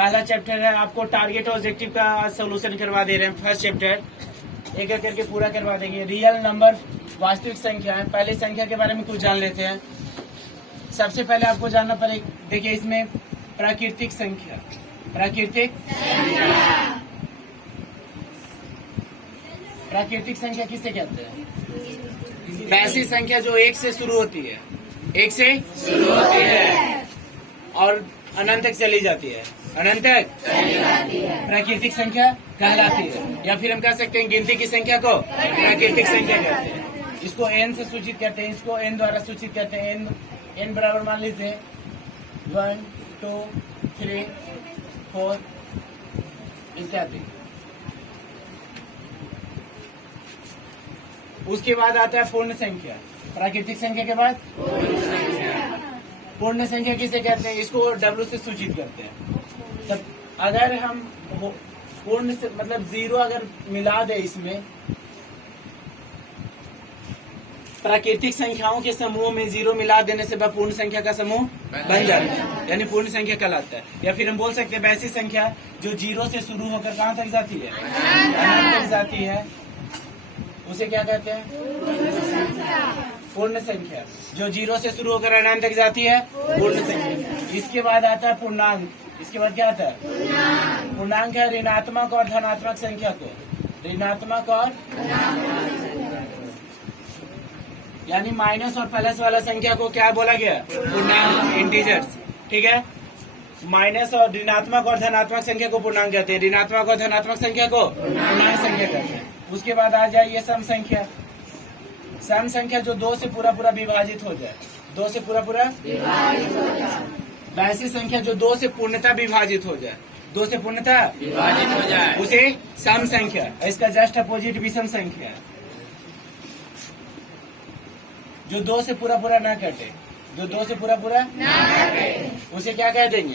पहला चैप्टर है, आपको टारगेट और ऑब्जेक्टिव का सोल्यूशन करवा दे रहे हैं। फर्स्ट चैप्टर एक एक करके पूरा करवा देंगे। रियल नंबर वास्तविक संख्या है। पहले संख्या के बारे में कुछ जान लेते हैं। सबसे पहले आपको जानना पड़ेगा, देखिए इसमें प्राकृतिक संख्या, प्राकृतिक संख्या किसे कहते हैं? वैसी संख्या जो एक से शुरू होती है, एक से शुरू होती है और अनंत तक चली जाती है, अनंत तक प्राकृतिक संख्या कहलाती है। या फिर हम कह सकते हैं गिनती की संख्या को प्राकृतिक संख्या कहते हैं। इसको n से सूचित करते हैं, इसको n द्वारा सूचित करते हैं। n बराबर मान लीजिए 1 2 3 4 इत्यादि। उसके बाद आता है पूर्ण संख्या। प्राकृतिक संख्या के बाद पूर्ण संख्या किसे कहते हैं? इसको W से सूचित करते हैं। तब अगर हम पूर्ण से मतलब 0 अगर मिला दे इसमें, प्राकृतिक संख्याओं के समूह में 0 मिला देने से वह पूर्ण संख्या का समूह बन जाता है, यानी पूर्ण संख्या कहलाता है। या फिर हम बोल सकते हैं वैसी संख्या जो 0 से शुरू होकर कहाँ तक जाती है? अनंत तक जाती है, उसे क्या कहते हैं? पूर्ण संख्या। जो 0 से शुरू होकर अनंत तक जाती है, पूर्ण संख्या। इसके बाद आता है पूर्णांक। इसके बाद क्या आता है? पूर्णांक है ऋणात्मक और धनात्मक संख्या को, ऋणात्मक और यानी माइनस और प्लस वाला संख्या को क्या बोला गया? पूर्णांक, इंटीजर्स। ठीक है, माइनस और ऋणात्मक और धनात्मक संख्या को पूर्णांक कहते हैं, ऋणात्मक और धनात्मक संख्या को पूर्णांक संख्या कहते हैं। उसके बाद आ जाइए सम संख्या। सम संख्या जो 2 से पूरा पूरा विभाजित हो जाए, 2 से पूरा पूरा विभाजित हो जाए। वैसी संख्या जो 2 से पूर्णतः विभाजित हो जाए, 2 से पूर्णतः विभाजित हो जाए, उसे सम संख्या। इसका जस्ट अपोजिट विषम संख्या है। जो 2 से पूरा पूरा ना कटे, जो 2 से पूरा पूरा ना कटे, उसे क्या कह देंगे?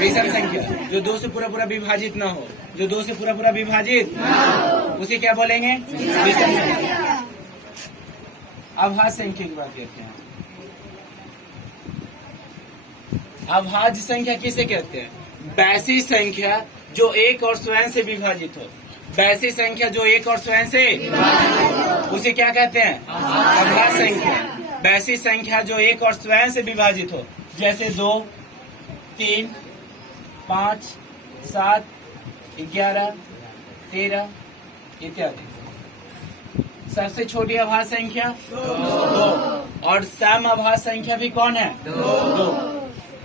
विषम संख्या। जो 2 से पूरा पूरा विभाजित ना हो, जो 2 से पूरा पूरा विभाजित ना हो, उसे क्या बोलेंगे? विषम संख्या। अभाज्य संख्या की बात करते हैं। अभाज्य संख्या किसे कहते हैं? वैसी संख्या जो एक और स्वयं से विभाजित हो, वैसी संख्या जो एक और स्वयं से उसे क्या कहते हैं? अभाज्य संख्या। वैसी संख्या जो एक और स्वयं से विभाजित हो, जैसे 2 3 5 7 11 13 इत्यादि। सबसे छोटी अभाज्य संख्या 2 और सम अभाज्य संख्या भी कौन है? 2।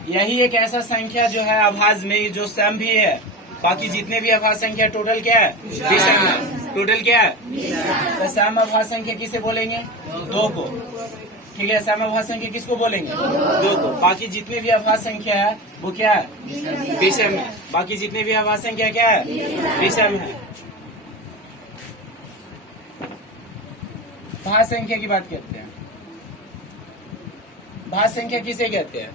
यही एक ऐसा संख्या जो है अभाज्य में जो सम भी है। बाकी जितने भी अभाज्य संख्या टोटल क्या है? विषम है। टोटल क्या है? तो सम अभाज्य संख्या किसे बोलेंगे? 2 को। ठीक है, सम अभाज्य संख्या किसको बोलेंगे? 2 को। बाकी जितने भी अभाज्य संख्या है वो क्या है? विषम है। बाकी जितने भी अभाज्य संख्या क्या है? विषम है। भाज्य संख्या की बात करते हैं। भाज्य संख्या किसे कहते हैं?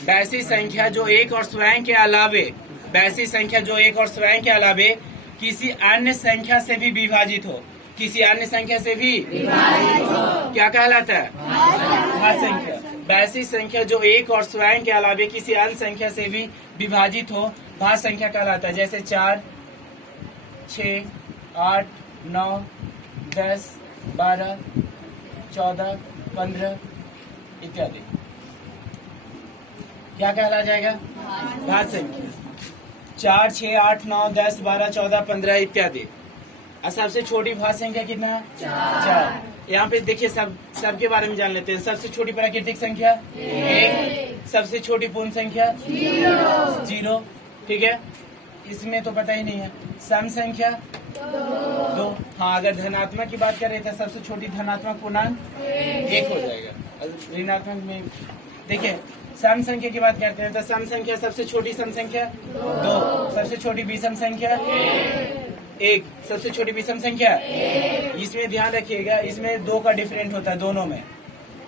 वैसी संख्या जो एक और स्वयं के अलावे, वैसी संख्या जो एक और स्वयं के अलावे किसी अन्य संख्या से भी विभाजित हो, किसी अन्य संख्या से भी विभाजित हो, क्या कहलाता है? भाज्य संख्या। वैसी संख्या जो एक और स्वयं के अलावे किसी अन्य संख्या से भी विभाजित हो, भाज्य संख्या कहलाता है। जैसे 4 6 8 9 10 12 14 15 इत्यादि। क्या कहला जाएगा? भाज्य संख्या। 4 6 8 9 10 12 14 15 इत्यादि। और सबसे छोटी भाज्य संख्या कितना है? 4। यहाँ पे देखिए सबके बारे में जान लेते हैं। सबसे छोटी प्राकृतिक संख्या 1, सबसे छोटी पूर्ण संख्या 0। ठीक है, इसमें तो पता ही नहीं है। सम संख्या 2। हाँ, अगर धनात्मक की बात करें तो सबसे छोटी धनात्मक पूर्णांक 1 हो जाएगा। ऋणात्मक में देखिए सम संख्या की बात करते हैं तो सम संख्या सबसे छोटी सम संख्या 2, सबसे छोटी विषम संख्या 1, सबसे छोटी विषम संख्या 1। इसमें ध्यान रखिएगा, इसमें 2 का डिफरेंट होता है दोनों में,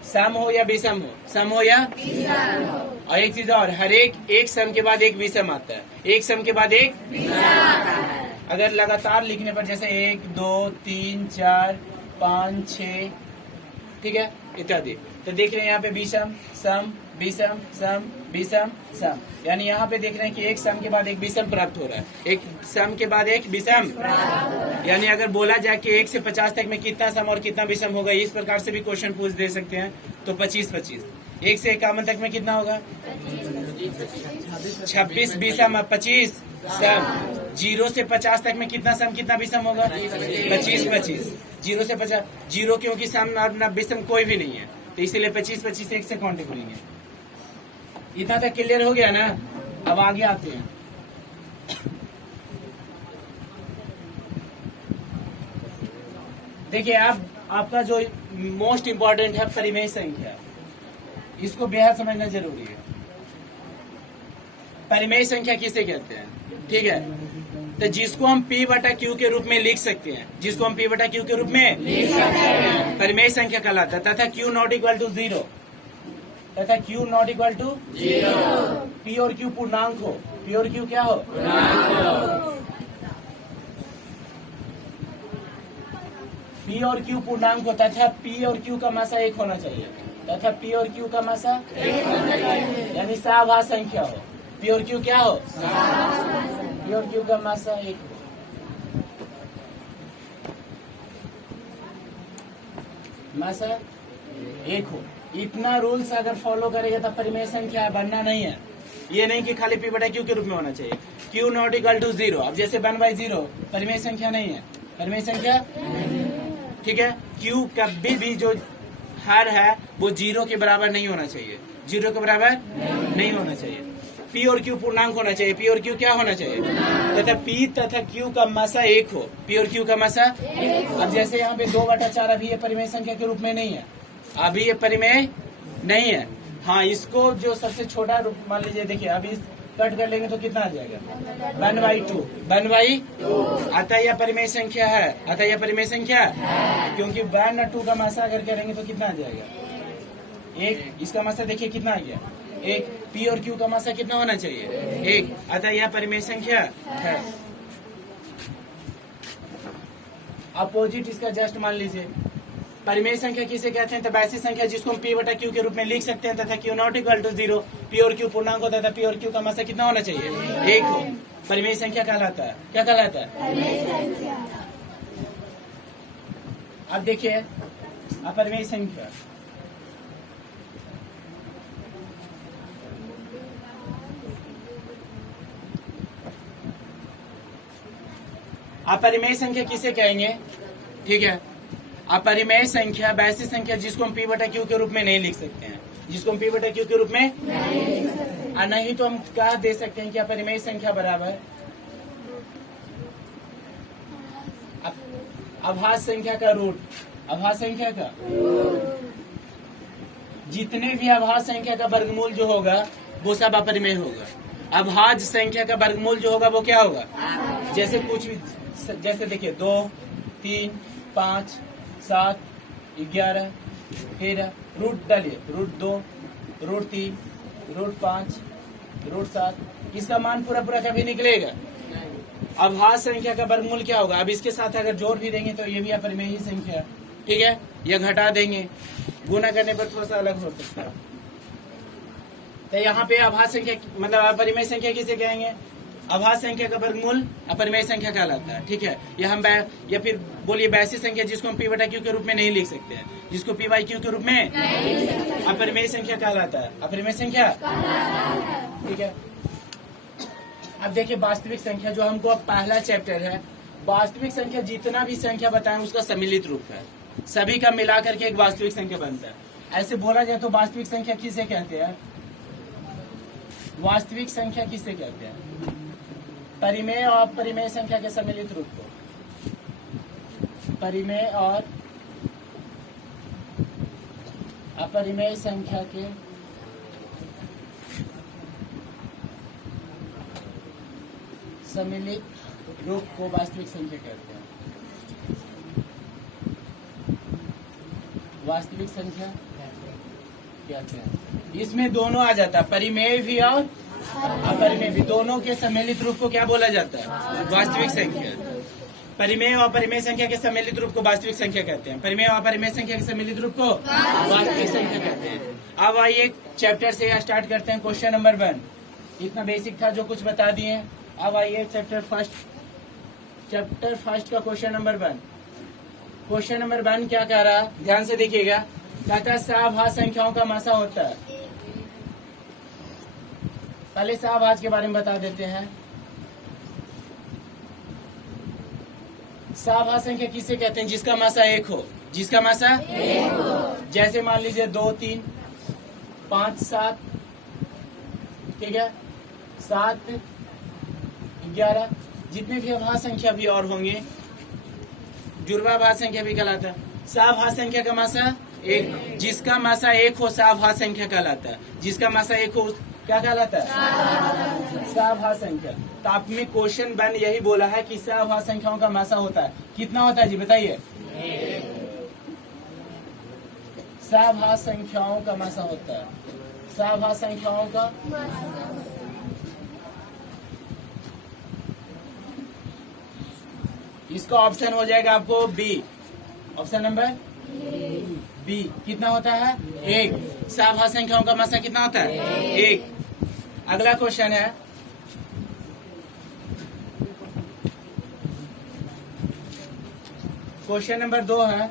सम हो या विषम हो, सम हो या विषम हो। और एक चीज और, हर एक सम के बाद एक विषम आता है, एक सम के बाद एक विषम आता है। अगर लगातार लिखने पर जैसे 1 2 3 4 5 6, ठीक है, इत्यादि, तो देख रहे हैं यहाँ पे विषम, सम, विषम सम विषम सम, यानी यहाँ पे देख रहे हैं कि एक सम के बाद एक विषम प्राप्त हो रहा है, एक सम के बाद एक विषम। यानी अगर बोला जाए कि 1 से 50 तक में कितना सम और कितना विषम होगा, इस प्रकार से भी क्वेश्चन पूछ दे सकते हैं। तो 25-25। 1 से 51 तक में कितना होगा? 26 विषम 25 सम। 0 से 50 तक में कितना सम कितना विषम होगा? 25-25। 0 से 50, 0 क्योंकि सम और न विषम कोई भी नहीं है, तो इसीलिए 25-25 1 से काउंट करेंगे। इतना तक क्लियर हो गया ना? अब आगे आते हैं। देखिए अब आपका जो मोस्ट इम्पोर्टेंट है परिमेय संख्या, इसको बेहद समझना जरूरी है। परिमेय संख्या किसे कहते हैं? ठीक है, तो जिसको हम P बटा Q के रूप में लिख सकते हैं, जिसको हम P बटा Q के रूप में लिख सकते हैं, परिमेय संख्या कहलाता है। तथा Q नॉट इक्वल टू 0, तथा Q not equal to 0। P और Q पूर्णांक हो, P और Q क्या हो? P और Q पूर्णांक हो, तथा P और Q का मासा 1 होना चाहिए, तथा P और Q का मासा 1 होना चाहिए, यानी सहाभाज्य संख्या हो। P और Q क्या हो? P और Q का मासा 1 हो। मासा 1 हो। इतना रूल्स अगर फॉलो करेगा तो परिमेय संख्या बनना नहीं है। ये नहीं कि खाली P बटा Q के रूप में होना चाहिए। Q नॉट इक्वल टू 0, अब जैसे 1/0 परिमेय संख्या नहीं है, परिमेय संख्या ठीक है। Q कभी भी जो हर है वो 0 के बराबर नहीं होना चाहिए, 0 के बराबर नहीं होना चाहिए। P और Q पूर्णांक होना चाहिए, P और Q क्या होना चाहिए? तथा P तथा Q का मासा 1 हो, P और Q का मासा 1 हो। अब जैसे यहाँ पे 2/4 अभी ये परिमेय संख्या के रूप में नहीं है, अभी ये परिमेय नहीं है। हाँ, इसको जो सबसे छोटा रूप मान लीजिए, देखिए अभी कट कर लेंगे तो कितना आ जाएगा? 1/2, 1/2। अतः यह परिमेय संख्या है, अतः यह परिमेय संख्या क्योंकि 1 और 2 का मासा अगर करेंगे तो कितना आ जाएगा? 1। इसका मासा देखिए कितना आ गया? 1। P और Q का मासा कितना होना चाहिए? 1। अतः यह परिमेय संख्या है। अपोजिट इसका जस्ट मान लीजिए। परिमेय संख्या किसे कहते हैं? तो ऐसी संख्या जिसको हम P बटा Q के रूप में लिख सकते हैं, तथा Q not equal to 0, P और Q पूर्णांक होता है, तथा P और Q का मासा कितना होना चाहिए? 1 हो। परिमेय संख्या कहलाता है। क्या कहलाता है? अब देखिए अपरिमेय संख्या, अपरिमेय संख्या किसे कहेंगे? ठीक है, अपरिमेय संख्या वैसी संख्या जिसको हम P बटा Q के रूप में नहीं लिख सकते हैं, जिसको हम P बटा Q के रूप में नहीं तो हम कह दे सकते हैं कि अपरिमेय संख्या बराबर अभाज्य संख्या का रूट। अभाज्य संख्या का जितने भी अभाज्य संख्या का वर्गमूल जो होगा वो सब अपरिमेय होगा। अभाज्य संख्या का वर्गमूल जो होगा वो क्या होगा? जैसे कुछ भी, जैसे देखिए 2, 3, 5, 7, 11, 13, रूट डालिए, √2, √3, √5, √7, इसका मान पूरा पूरा कभी निकलेगा? अभाज्य संख्या का वर्गमूल क्या होगा? अब इसके साथ अगर जोड़ भी देंगे तो ये भी अपरिमेय ही संख्या, ठीक है। यह घटा देंगे, गुना करने पर थोड़ा सा अलग हो सकता है। तो यहाँ पे अभाज्य संख्या मतलब अपरिमेय संख्या किसे कहेंगे? अभाज्य संख्या का वर्गमूल अपरिमेय संख्या कहलाता है, ठीक है। या फिर बोलिए वैसी संख्या जिसको हम P बटा Q के रूप में नहीं लिख सकते हैं, जिसको P बाई Q के रूप में अपरिमेय संख्या कहलाता है। अपरिमेय संख्या, ठीक है। अब देखिए वास्तविक संख्या, जो हमको अब पहला चैप्टर है, वास्तविक संख्या जितना भी संख्या बताएं उसका सम्मिलित रूप है, सभी का मिलाकर के एक वास्तविक संख्या बनता है। ऐसे बोला जाए तो वास्तविक संख्या किसे कहते हैं? वास्तविक संख्या किसे कहते हैं? परिमेय और अपरिमेय संख्या के सम्मिलित रूप को परिमेय और अपरिमेय संख्या के सम्मिलित रूप को वास्तविक संख्या कहते हैं। वास्तविक संख्या कहते हैं। इसमें दोनों आ जाता है, परिमेय भी और अपरिमेय भी, दोनों के सम्मिलित रूप को क्या बोला जाता है? वास्तविक संख्या। परिमेय और अपरिमेय संख्या के सम्मिलित रूप को वास्तविक संख्या कहते हैं। परिमेय और अपरिमेय संख्या के सम्मिलित रूप को वास्तविक संख्या कहते हैं। अब आइए चैप्टर से स्टार्ट करते हैं। क्वेश्चन नंबर 1 इतना बेसिक था जो कुछ बता दिए। अब आइए चैप्टर फर्स्ट का क्वेश्चन नंबर 1। क्वेश्चन नंबर 1 क्या कह रहा है, ध्यान से देखिएगा। कहता है सहभाज्य संख्याओं का मासा होता है। पहले सहभाज्य के बारे में बता देते हैं। सहभाज्य संख्या किसे कहते हैं? जिसका मासा 1 हो। जिसका मासा 1 हो। जैसे मान लीजिए 2, 3, 5, 7, ठीक है, 7, 11, जितने भी अभाज्य संख्या भी और होंगे, जुड़वा भाज्य संख्या भी कहलाता है। सहभाज्य संख्या का मासा 1, जिसका मासा 1 हो सहभाज्य संख्या कहलाता है। जिसका मासा 1 हो क्या कहलाता है? सहभाज्य संख्या। तो आप में क्वेश्चन 1 यही बोला है कि सहभाज्य संख्याओं का मासा होता है। कितना होता है जी बताइए? सहभाज्य संख्याओं का मासा होता है। सहभाज्य संख्याओं का इसका ऑप्शन हो जाएगा आपको बी। Option number B. कितना होता है? 1। सहभाज्य संख्याओं का मासा कितना होता है? 1। अगला क्वेश्चन है, क्वेश्चन नंबर 2 है।